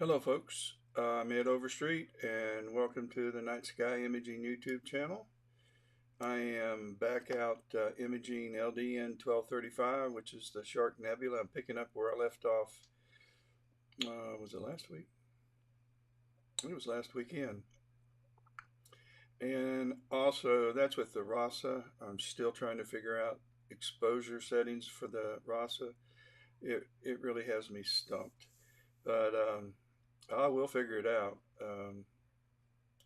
Hello folks, I'm Ed Overstreet and welcome to the Night Sky Imaging YouTube channel. I am back out imaging LDN 1235, which is the Shark Nebula. I'm picking up where I left off, was it last week? It was last weekend. And also that's with the RASA. I'm still trying to figure out exposure settings for the RASA. It really has me stumped, but I will figure it out.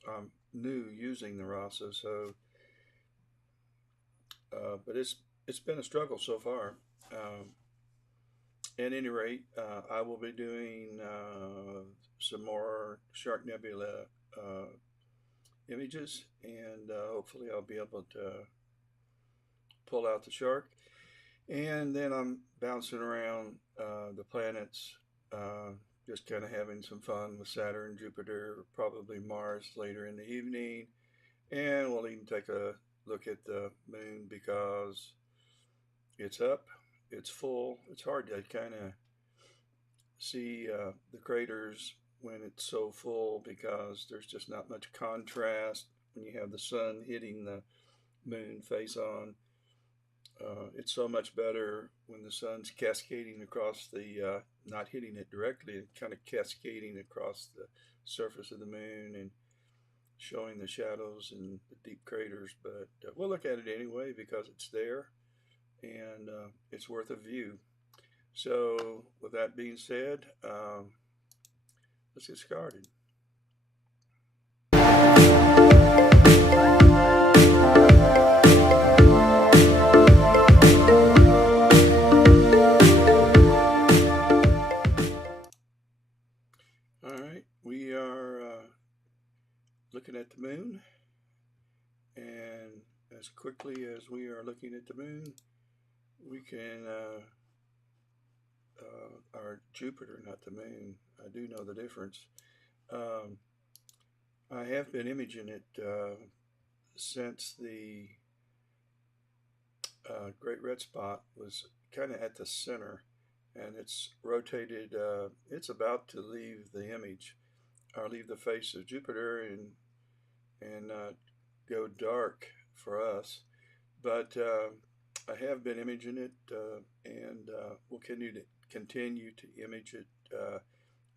I'm new using the RASA, so but it's been a struggle so far. At any rate, I will be doing some more Shark Nebula images, and hopefully I'll be able to pull out the shark. And then I'm bouncing around the planets, just kind of having some fun with Saturn, Jupiter, probably Mars later in the evening. And we'll even take a look at the moon because it's up, it's full. It's hard to kind of see the craters when it's so full because there's just not much contrast when you have the sun hitting the moon face on. It's so much better when the sun's cascading across not hitting it directly, and kind of cascading across the surface of the moon and showing the shadows and the deep craters. But we'll look at it anyway because it's there and it's worth a view. So, with that being said, let's get started. All right, we are looking at the moon, and as quickly as we are looking at the moon, we can, our Jupiter, not the moon, I do know the difference. I have been imaging it since the Great Red Spot was kind of at the center, and it's rotated. It's about to leave the image, or leave the face of Jupiter, and go dark for us. But I have been imaging it, and will continue to image it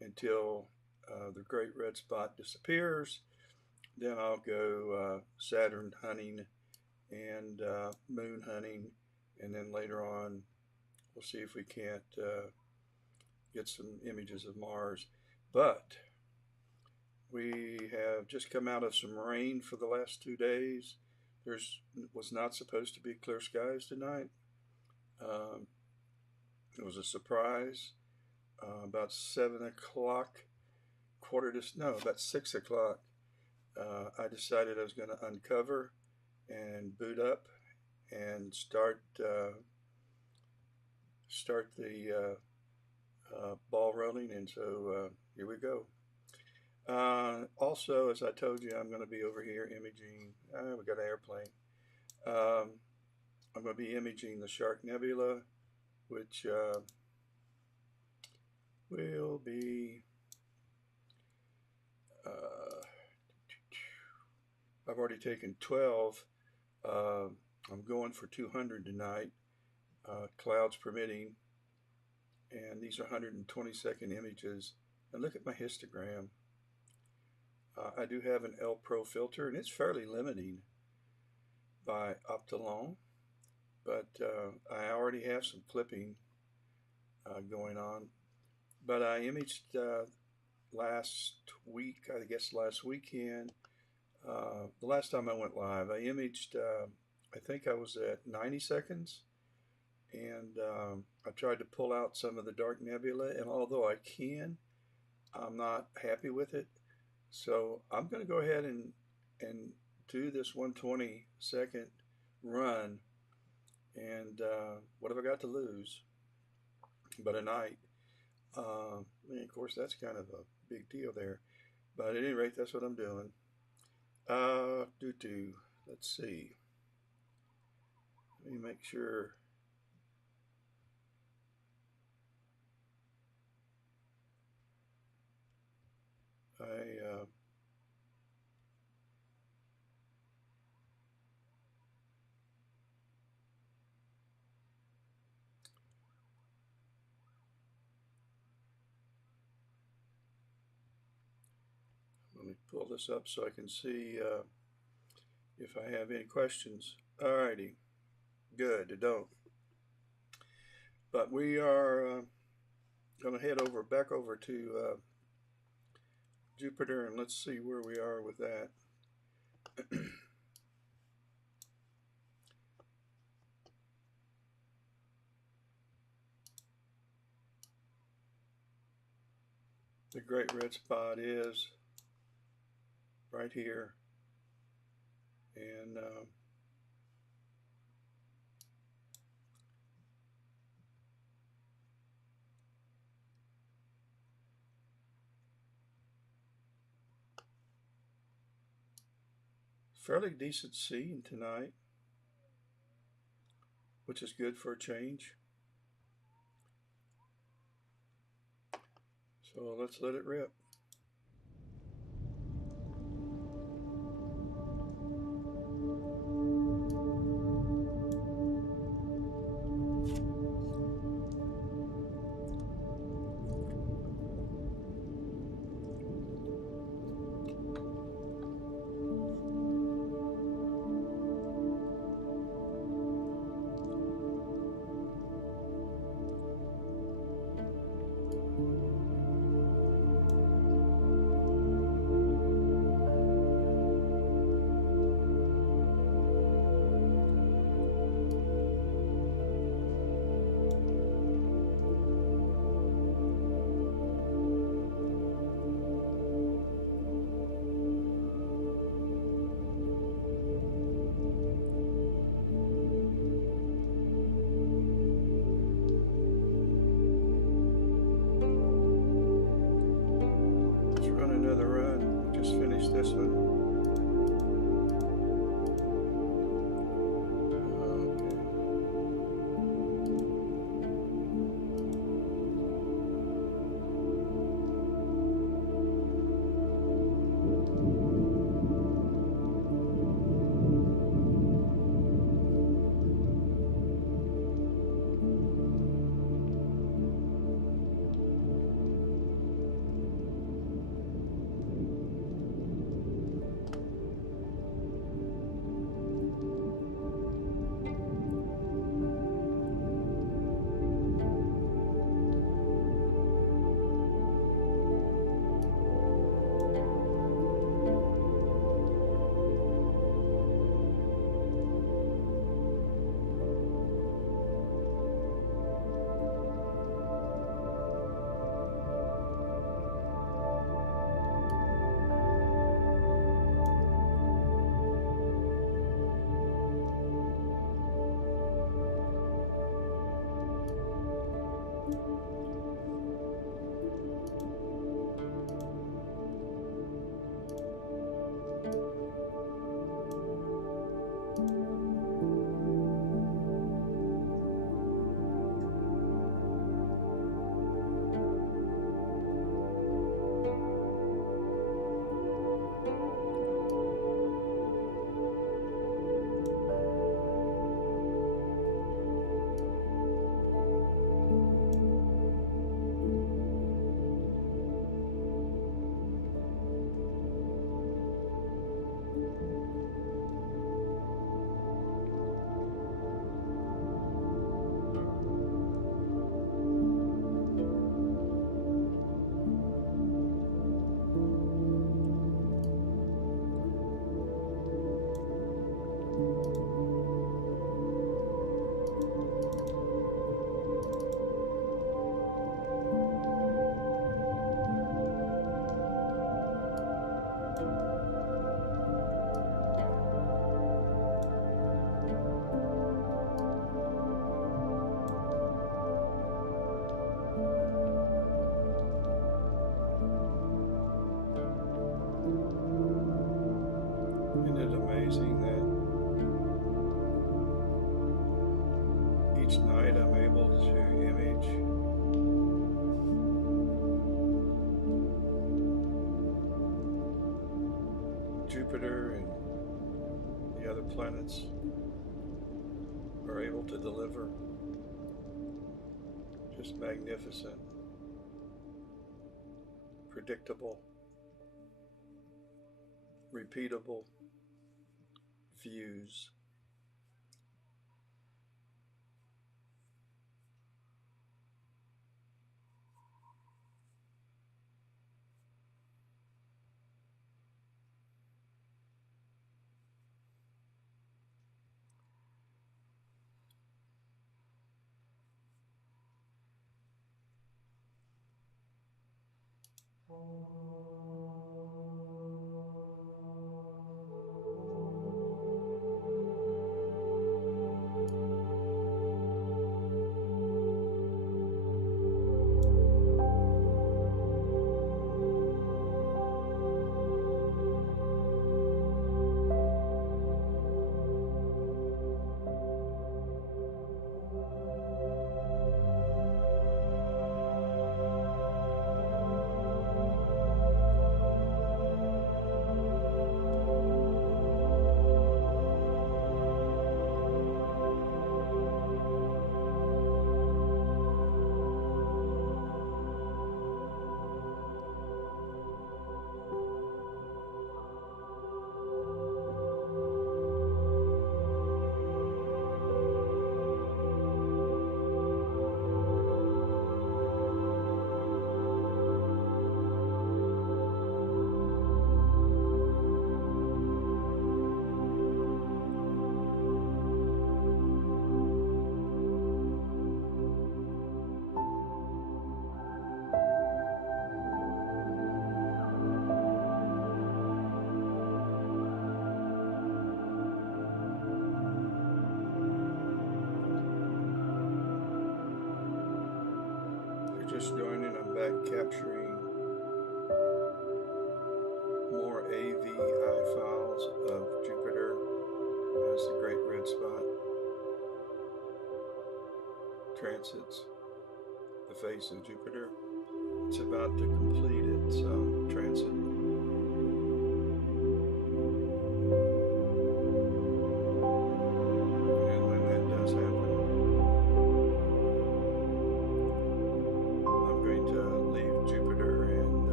until the Great Red Spot disappears. Then I'll go Saturn hunting and moon hunting, and then later on we'll see if we can't get some images of Mars. But we have just come out of some rain for the last 2 days. Was not supposed to be clear skies tonight. It was a surprise. About 7 o'clock, about 6 o'clock, I decided I was going to uncover and boot up and start the ball rolling, and so here we go. Also, as I told you, I'm going to be over here imaging. We got an airplane. I'm going to be imaging the Shark Nebula, which will be. I've already taken 12. I'm going for 200 tonight, clouds permitting, and these are 120-second images. And look at my histogram. I do have an L Pro filter, and it's fairly limiting by Optilon, but I already have some clipping going on. But I imaged last week, I guess last weekend, the last time I went live, I imaged, I think I was at 90 seconds, and I tried to pull out some of the dark nebula, and although I can, I'm not happy with it. So I'm going to go ahead and do this 120-second run, and what have I got to lose but a night? And of course, that's kind of a big deal there. But at any rate, that's what I'm doing. Let's see. Let me make sure. let me pull this up so I can see if I have any questions. Alrighty, good, I don't. But we are going to head back over to Jupiter, and let's see where we are with that. The great red spot is right here, and fairly decent scene tonight, which is good for a change. So let's let it rip. Another run. Just finished this one. Jupiter and the other planets are able to deliver. Just magnificent, predictable, repeatable views. Just joining, I'm back capturing more AVI files of Jupiter as the Great Red Spot transits the face of Jupiter. It's about to complete its transit. And when that does happen,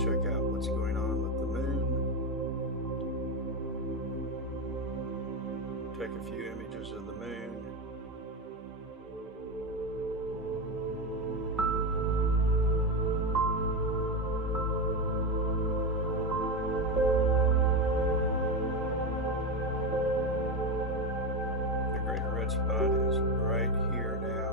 check out what's going on with the moon. Take a few images of the moon. The Great Red Spot is right here now.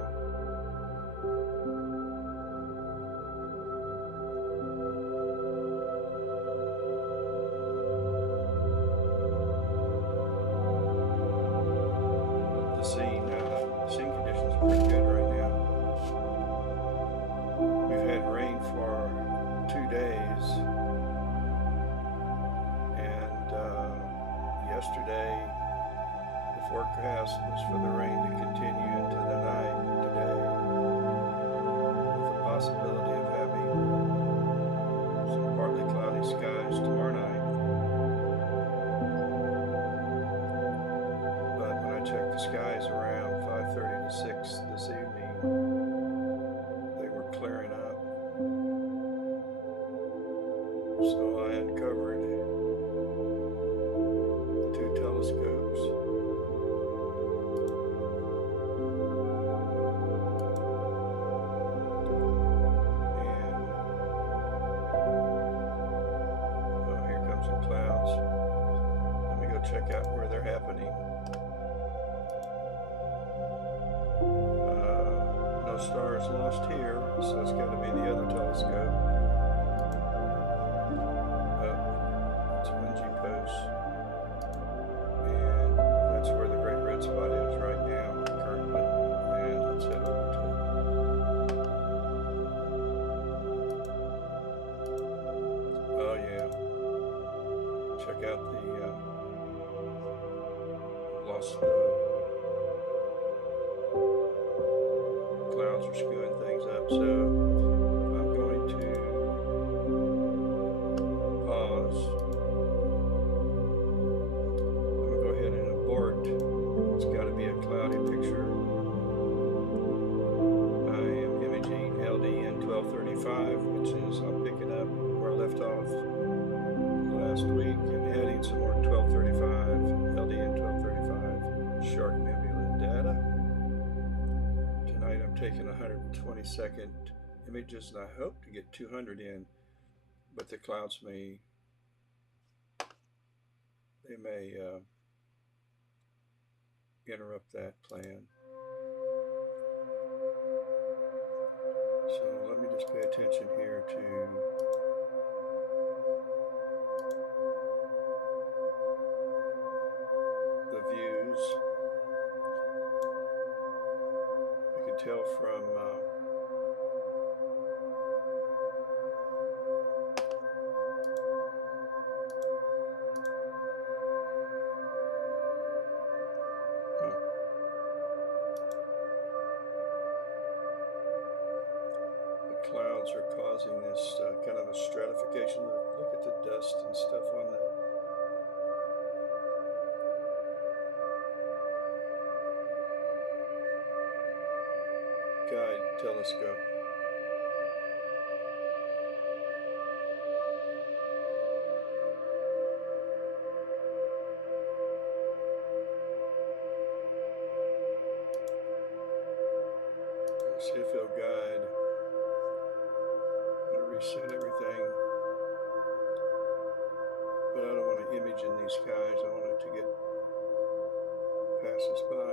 The scene conditions are pretty good right now. We've had rain for 2 days, and yesterday the forecast was for the rain to continue into the night today, with the possibility of having some partly cloudy skies tomorrow night. Checked the skies around 5:30 to 6 this evening. They were clearing up. So I uncovered the 2 telescopes. And oh, here comes some clouds. Let me go check out where they're happening. Stars lost here, so it's got to be the other telescope. It's Wingy Post, and that's where the Great Red Spot is right now, currently. And let's head over to it. Oh yeah, check out the lost. Clouds are screwing things up, so I'm going to pause 1235, which is I'm picking up where I left off last week and adding some more 1235 LDN 1235 Shark Nebula data. Tonight I'm taking 120-second images, and I hope to get 200 in, but the clouds may interrupt that plan. So let me just pay attention here to the views. You can tell from clouds are causing this kind of a stratification. Look at the dust and stuff on the guide telescope. Let's see if it'll guide. Reset everything, but I don't want to image in these skies. I want it to pass us by.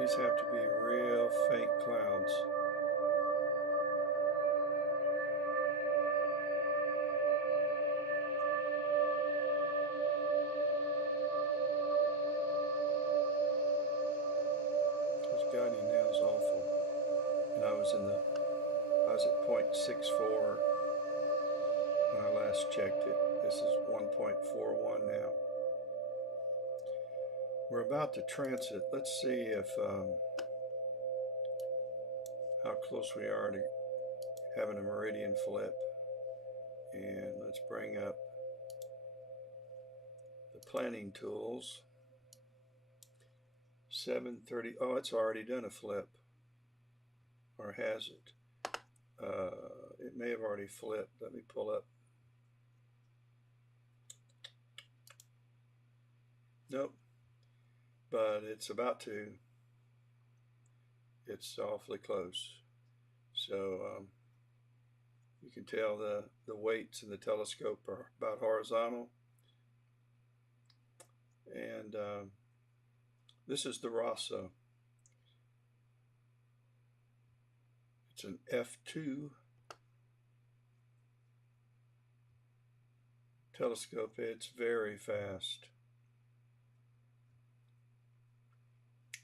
These have to be real faint clouds. Guiding now is awful, and I was at 0.64 when I last checked it. This is 1.41 now. We're about to transit. Let's see if how close we are to having a meridian flip, and let's bring up the planning tools. 7:30. Oh, it's already done a flip, or has it? It may have already flipped. Let me pull up. Nope, but it's about to. It's awfully close. So you can tell the weights in the telescope are about horizontal, and this is the Rasa. It's an F2 telescope. It's very fast.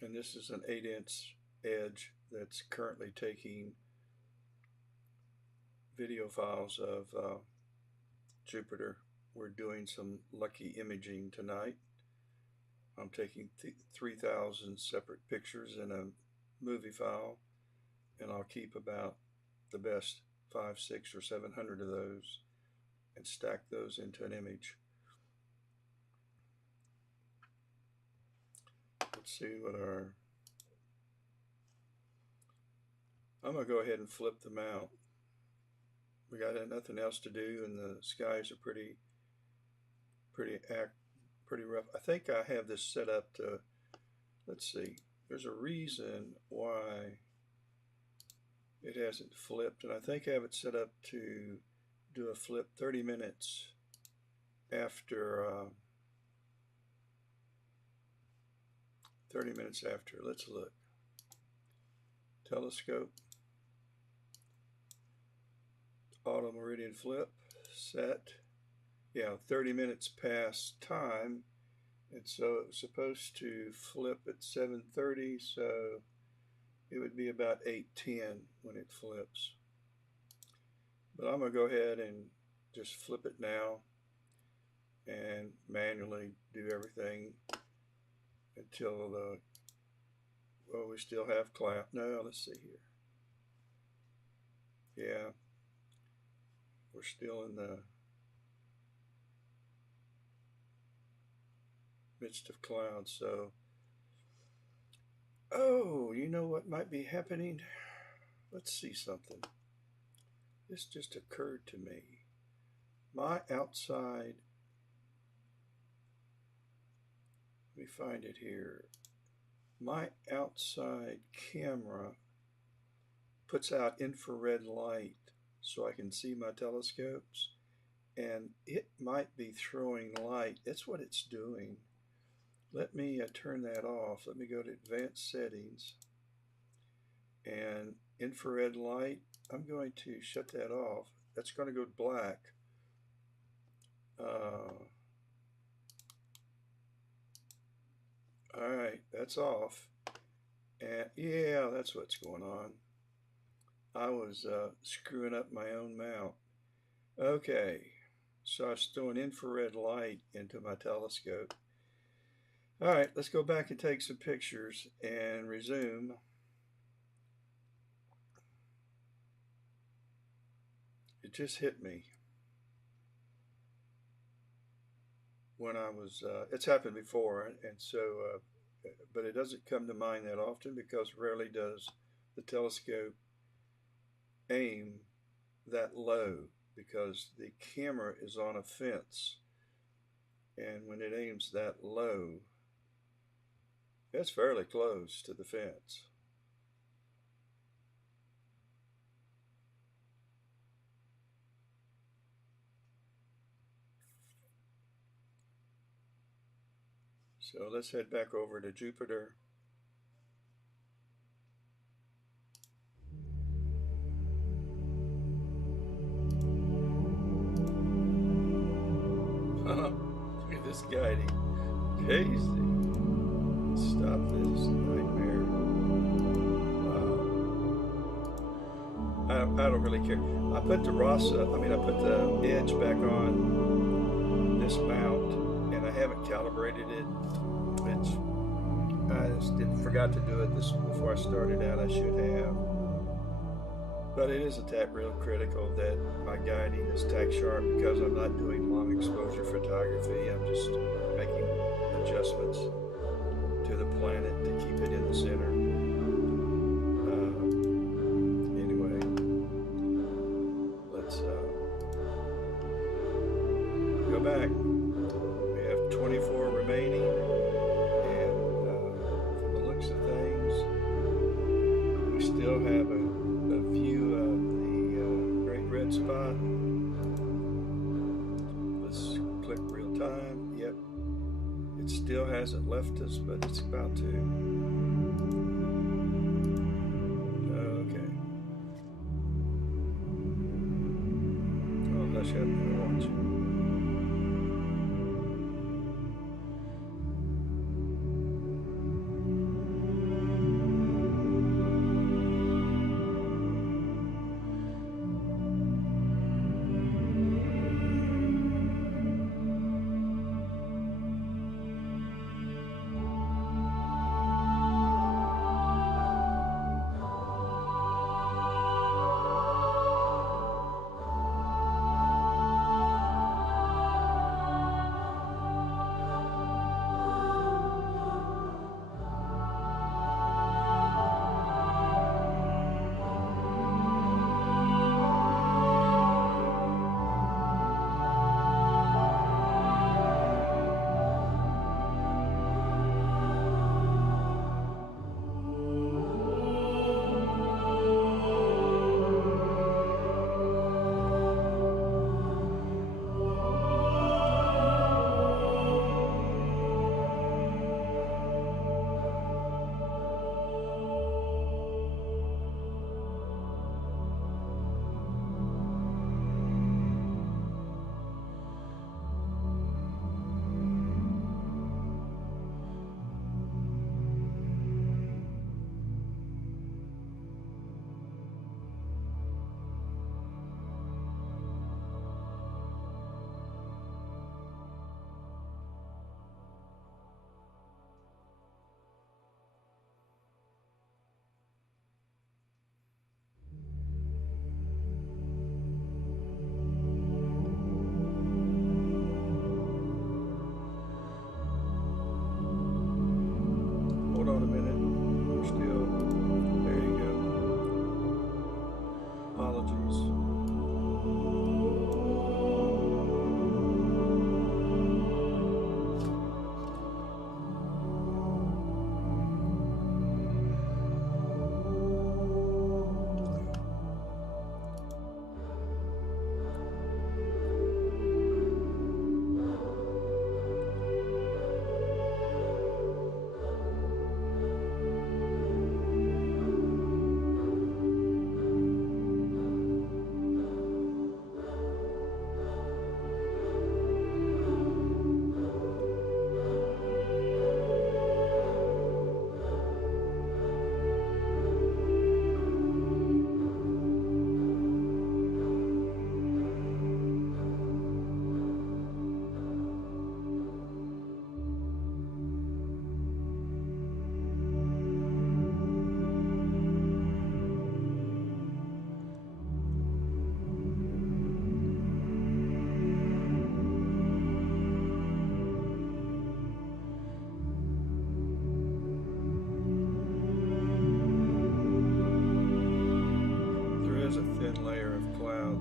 And this is an 8-inch edge that's currently taking video files of Jupiter. We're doing some lucky imaging tonight. I'm taking 3,000 separate pictures in a movie file, and I'll keep about the best 500, 600, or 700 of those and stack those into an image. Let's see what I'm going to go ahead and flip them out. We got nothing else to do, and the skies are pretty rough. I think I have this set up to, let's see, there's a reason why it hasn't flipped, and I think I have it set up to do a flip 30 minutes after, 30 minutes after. Let's look. Telescope, auto meridian flip, set. Yeah, 30 minutes past time, and so it was supposed to flip at 7:30, so it would be about 8:10 when it flips. But I'm going to go ahead and just flip it now and manually do everything until well, we still have cloud. No, let's see here. Yeah, we're still in the midst of clouds. So, oh, you know what might be happening? Let's see something. This just occurred to me. My outside, let me find it here. My outside camera puts out infrared light so I can see my telescopes, and it might be throwing light. That's what it's doing. Let me turn that off. Let me go to advanced settings and infrared light. I'm going to shut that off. That's going to go black. All right, that's off. And yeah, that's what's going on. I was screwing up my own mount. Okay, so I was throwing infrared light into my telescope. All right, let's go back and take some pictures and resume. It just hit me when I was, it's happened before, and so, but it doesn't come to mind that often because rarely does the telescope aim that low because the camera is on a fence, and when it aims that low, it's fairly close to the fence. So let's head back over to Jupiter. Look at this guiding. Crazy. Stop this nightmare. I don't really care. I put the I put the edge back on this mount, and I haven't calibrated it, which I just forgot to do it this before I started out. I should have. But it is a tad real critical that my guiding is tack sharp because I'm not doing long exposure photography. I'm just making adjustments to the planet to keep it in the center. Anyway, let's go back. We have 24 remaining, and from the looks of things, we still have a view of the great red spot. Let's click real time. Yep, it still hasn't left us, but it's about to. Okay. Oh, hush up and watch.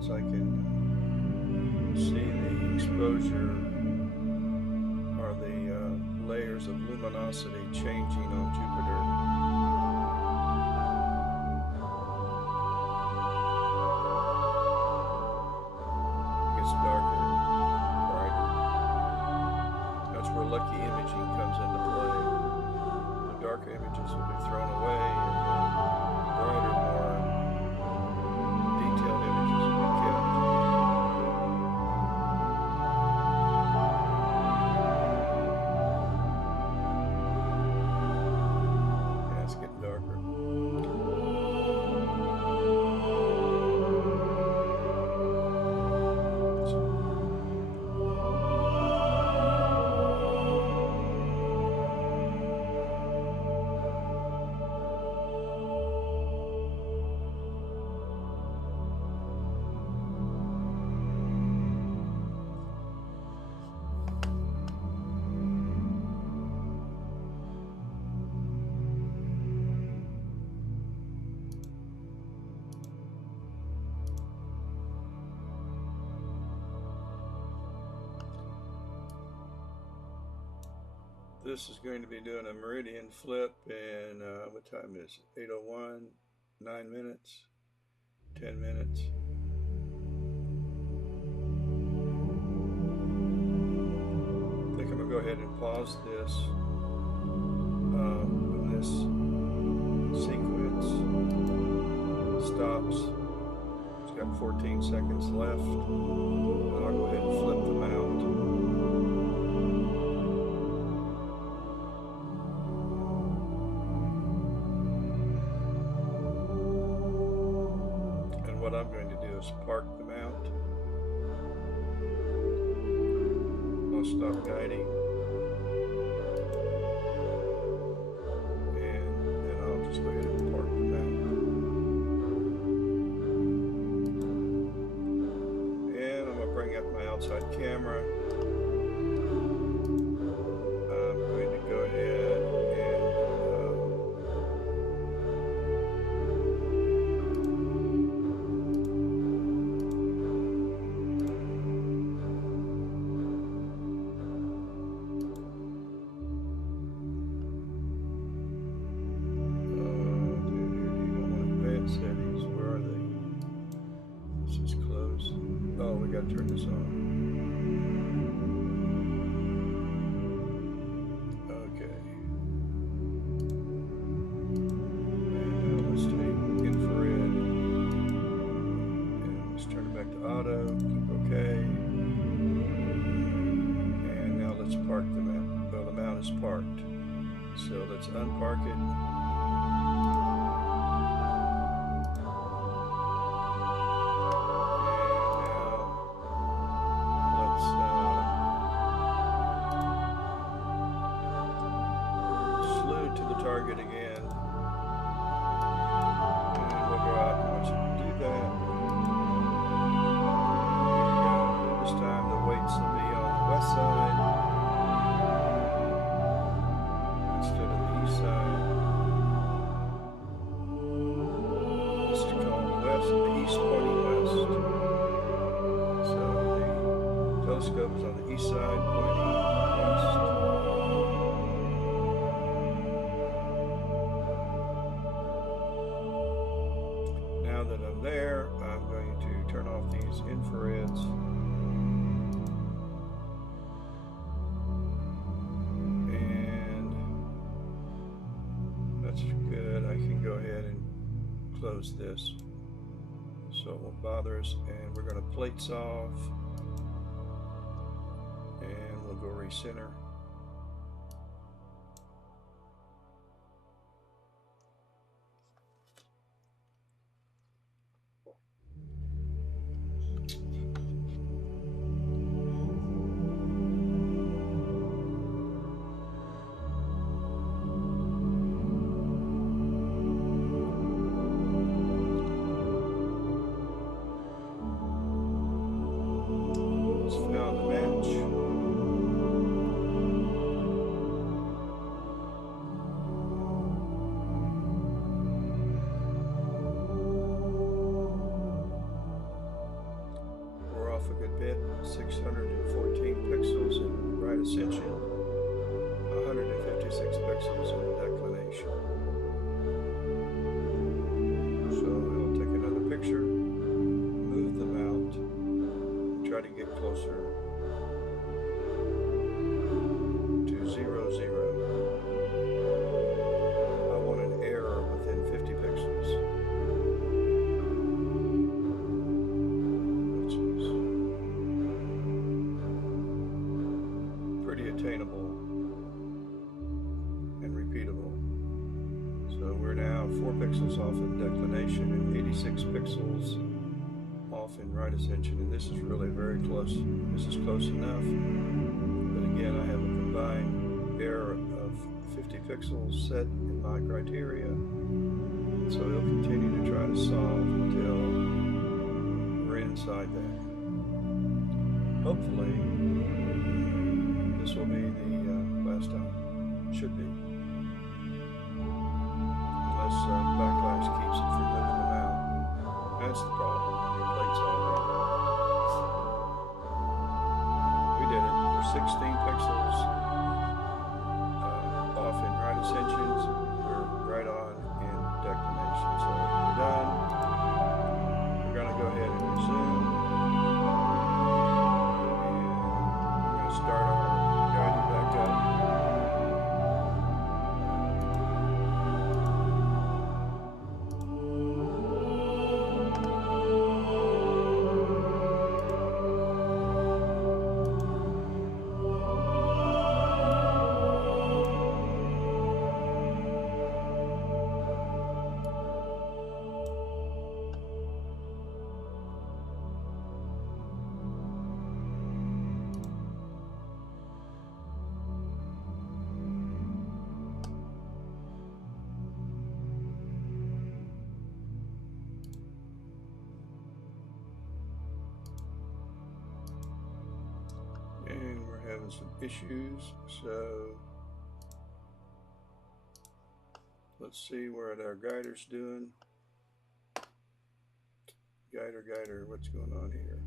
clouds, I can see the exposure or the layers of luminosity changing on Jupiter. It gets darker, brighter. That's where lucky imaging comes into play. The darker images will be thrown away, and the brighter, more detailed images will be kept. Yeah, it's getting darker. This is going to be doing a meridian flip in, what time is it? 8:01, 9 minutes, 10 minutes. I think I'm going to go ahead and pause this when this sequence stops. It's got 14 seconds left. And I'll go ahead and flip the mount. What I'm going to do is park the mount. I'll stop guiding, and then I'll just go ahead and park the mount. And I'm going to bring up my outside camera. I'm going to go ahead and settings, where are they? This is closed. Oh, we got to turn this on. Okay. And now let's take infrared and let's turn it back to auto. Keep OK. And now let's park the mount. Well, the mount is parked. So let's unpark it. Target again, and we'll go out and watch it do that. Here we go. This time the weights will be on the west side instead of the east side. This is called west, the east pointing west. So the telescope is on the east side pointing west. Now that I'm there, I'm going to turn off these infrareds. And that's good. I can go ahead and close this so it won't bother us. And we're going to plates off. And we'll go recenter. Found the match. 86 pixels in declination. So it'll take another picture, move them out, and try to get closer to 0, 0. I want an error within 50 pixels, which is pretty attainable and repeatable. So we're now 4 pixels off in declination and 86 pixels off in right ascension, and this is really very close. This is close enough, but again, I have a combined error of 50 pixels set in my criteria, so it'll continue to try to solve until we're inside that. Hopefully, this will be the last time. Should be. Unless backlash keeps it from moving them out. That's the problem. Your plate's all there. We did it. We're 16 pixels off in right ascensions. We're right on in declination. So we're done. We're going to go ahead and resume. And we're going to start our guiding back up. And we're having some issues, so let's see what our guider's doing. Guider, what's going on here?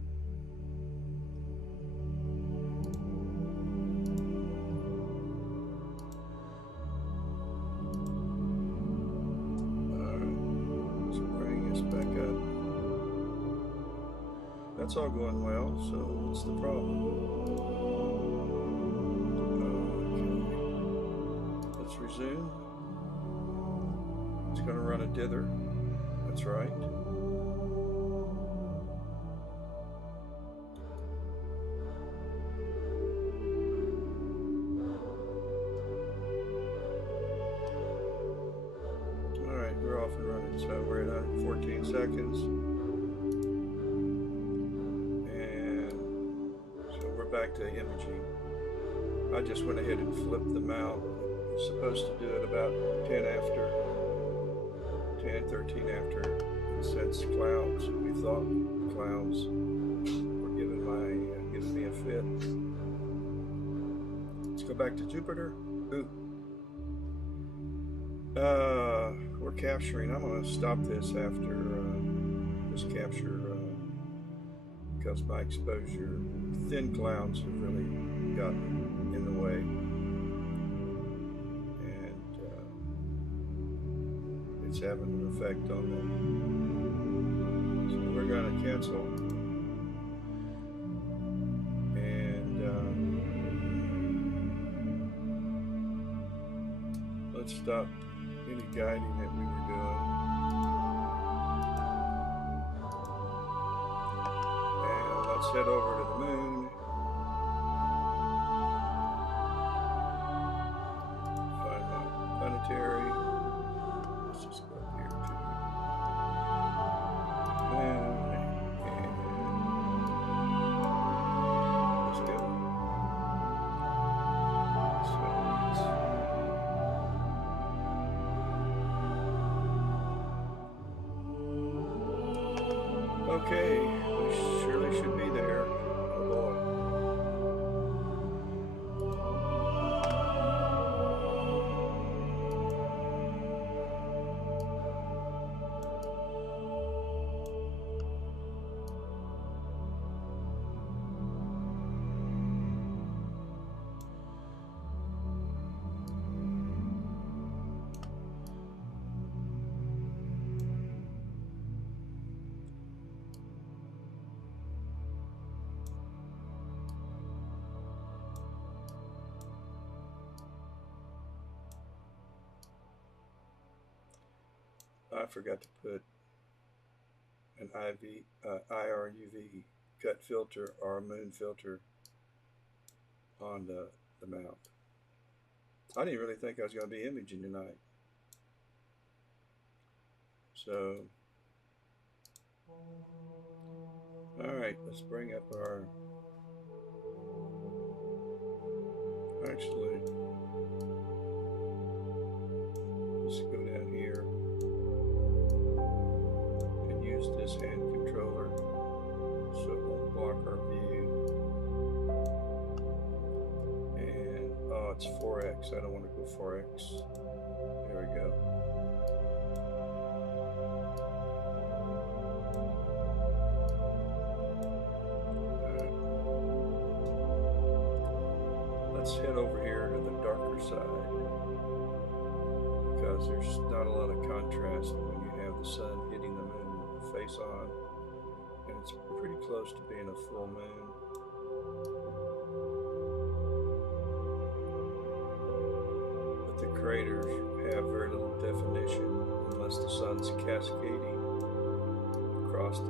Alright, let's bring this back up. That's all going well, so what's the problem? Let's resume. It's going to run a dither. That's right. Alright, we're off and running. So we're at 14 seconds. And so we're back to imaging. I just went ahead and flipped them out. Supposed to do it about 10 after, 10, 13 after, since clouds, we thought clouds were giving me a fit. Let's go back to Jupiter. Ooh. We're capturing. I'm going to stop this after this capture because my exposure, thin clouds have really gotten in the way. It's having an effect on them. So we're going to cancel. And let's stop any guiding that we were doing. And let's head over to the moon. Find my planetary. Let's just go up here to moon, and let's go. So okay, we surely should be there. Oh boy. I forgot to put an IRUV cut filter or a moon filter on the mount. I didn't really think I was going to be imaging tonight. So, alright, let's bring up our, actually, let's go down here and use this hand controller so it won't block our view. And, oh, it's 4x. I don't want to go 4x. There we go. Let's head over here to the darker side because there's not a lot of contrast when you have the sun hitting the moon face on, and it's pretty close to being a full moon. But the craters have very little definition unless the sun's cascading across it.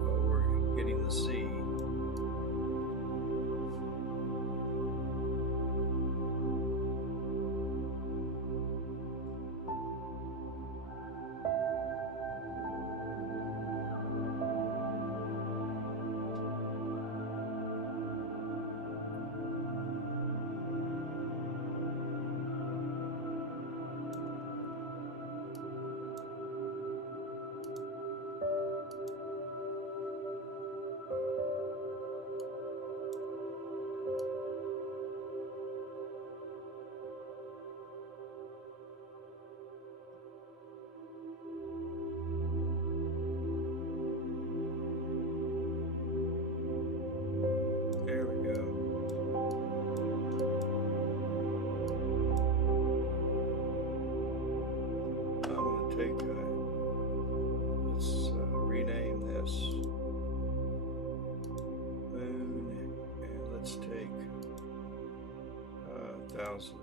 Well, we're hitting the sea. Let's rename this moon, and let's take 1,000.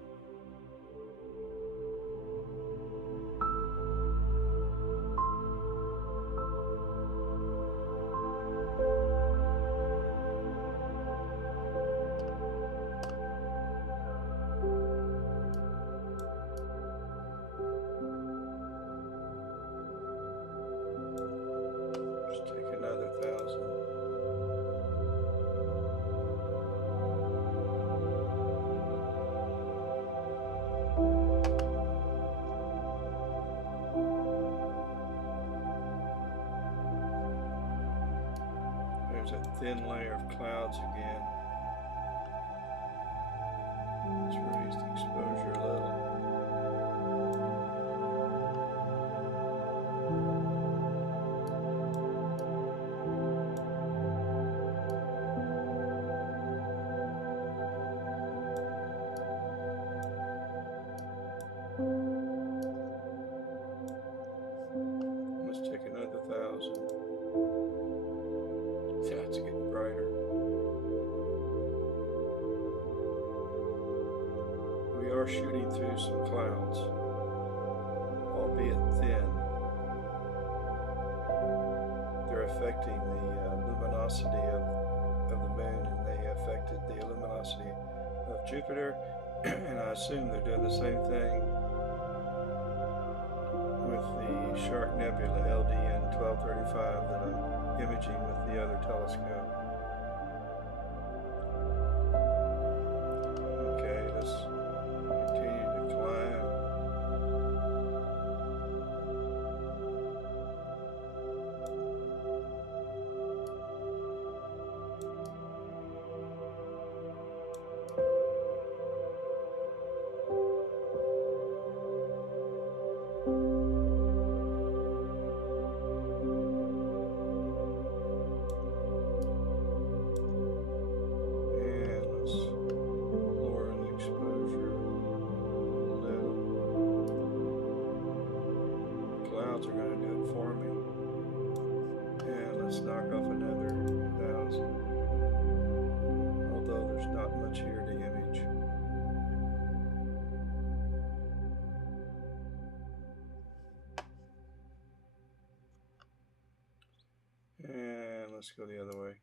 There's a thin layer of clouds again. Let's raise the exposure a little. Let's take another 1,000. Yeah, it's getting brighter. We are shooting through some clouds, albeit thin. They're affecting the luminosity of the moon, and they affected the luminosity of Jupiter, and I assume they're doing the same thing with the Shark Nebula LDN 1235 that I'm imaging with the other telescope. Okay, let's continue to climb. Are going to do it for me. And let's knock off another 1,000. Although there's not much here to image. let's go the other way.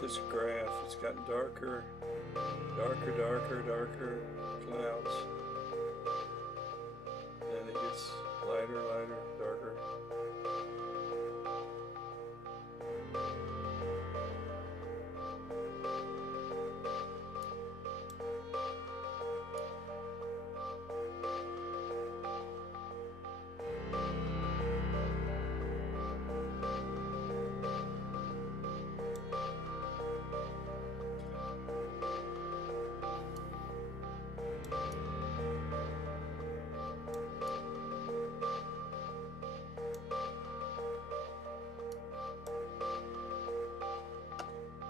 This graph, it's gotten darker, darker clouds. Then it gets lighter, darker.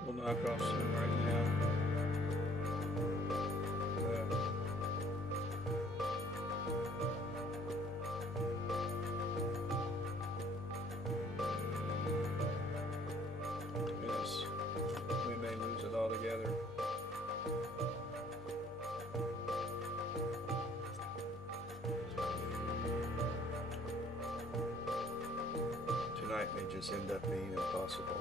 We'll knock off some right now. Yes, we may lose it altogether. Tonight may just end up being impossible.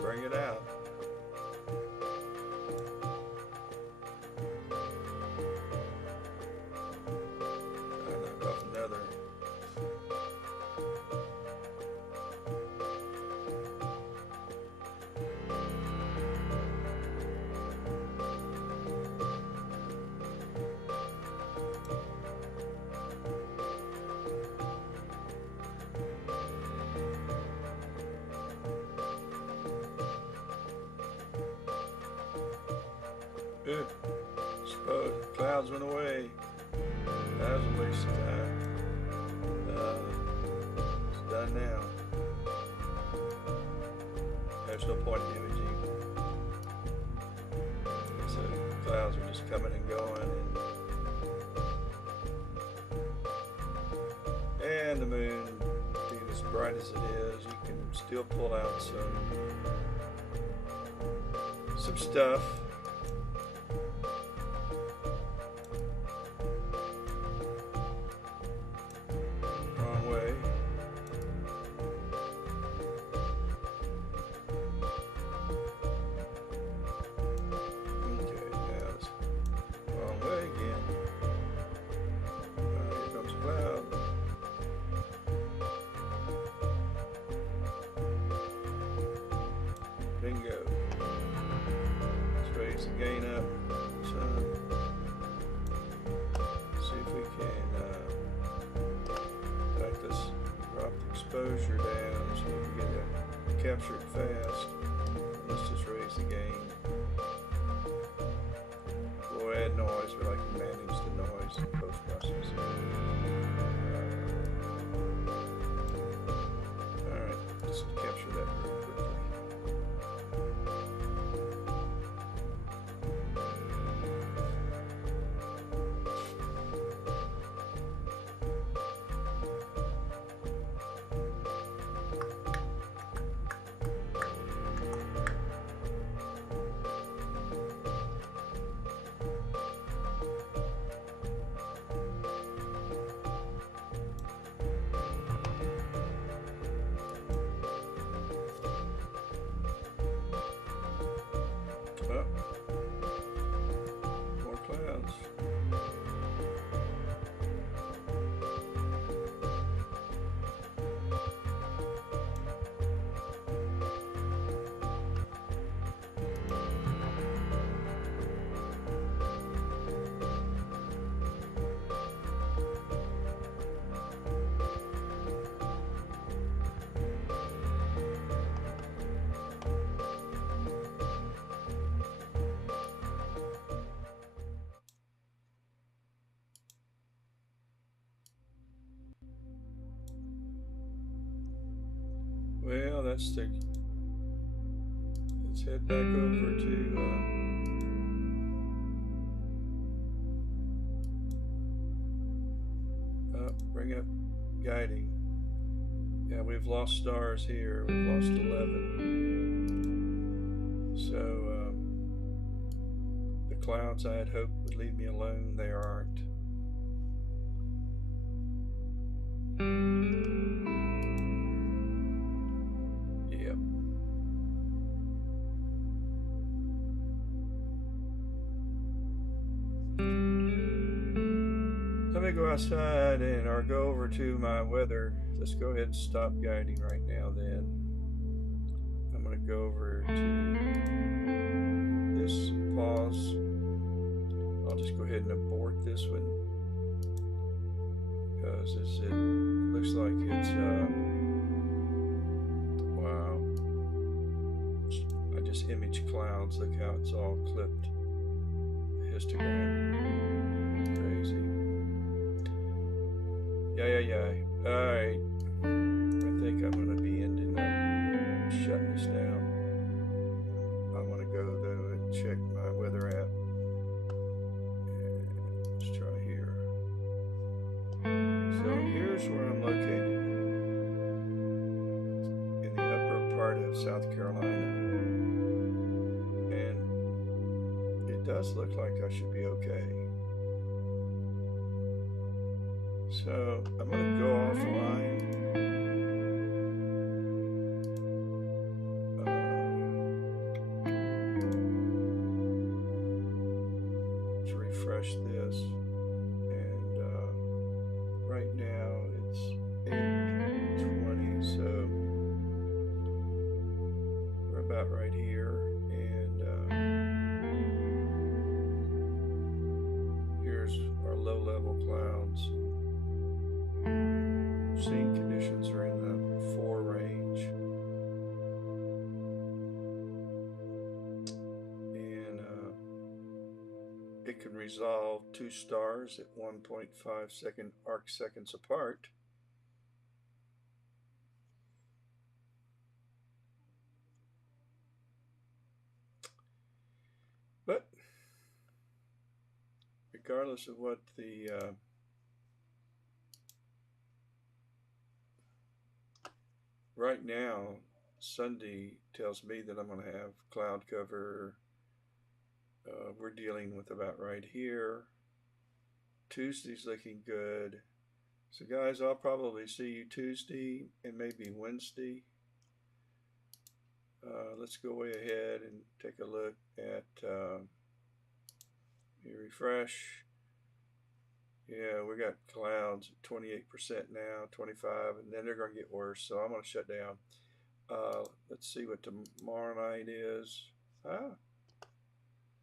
Bring it out. Try to knock off another. Good. Suppose clouds went away. That was a waste of time. It's done now. There's no point in imaging. So clouds are just coming and going, and the moon being as bright as it is, you can still pull out some stuff. Bingo. Let's raise the gain up some. See if we can, in fact, let's drop the capture it fast. Let's just raise the gain. We'll add noise, but I can manage the noise in post-processing. Alright, let's capture that very quickly. More clouds. Well, that's the. Let's head back over to. Bring up guiding. Yeah, we've lost stars here. We've lost 11. So the clouds I had hoped would leave me alone, they aren't. Yep. Let me go outside or go over to my weather. Let's go ahead and stop guiding right now then. I'm going to go over to this pause. I'll just go ahead and abort this one because it looks like it's wow. I just image clouds. Look how it's all clipped. Histogram. Crazy. Yeah. Alright. I think I'm going to be ending up shutting this down. I want to go though and check my weather app. And let's try here. So here's where I'm located. In the upper part of South Carolina. And it does look like I should be okay. So I'm going to go offline. Let's refresh this. And right now it's 8:20, so we're about right here. And here's our low-level clouds. Seeing conditions are in the 4 range, and it can resolve 2 stars at 1.5 second arc seconds apart. But regardless of what the right now, Sunday tells me that I'm going to have cloud cover. We're dealing with about right here. Tuesday's looking good. So guys, I'll probably see you Tuesday and maybe Wednesday. Let's go way ahead and take a look at refresh. Yeah, we got clouds at 28% now, 25, and then they're going to get worse. So I'm going to shut down. Let's see what tomorrow night is.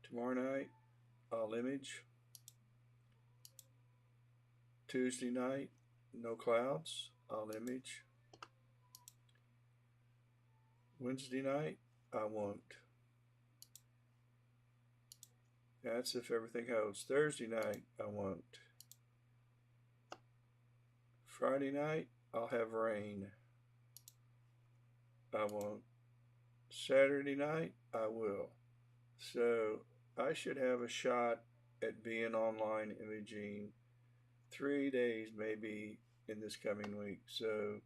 Tomorrow night, I'll image. Tuesday night, no clouds, I'll image. Wednesday night, I won't. That's if everything holds. Thursday night, I won't. Friday night, I'll have rain. I won't. Saturday night, I will. So I should have a shot at being online imaging 3 days maybe in this coming week. So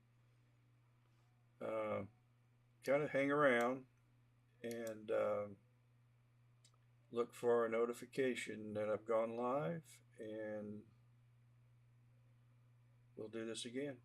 kind of hang around and look for a notification that I've gone live, and we'll do this again.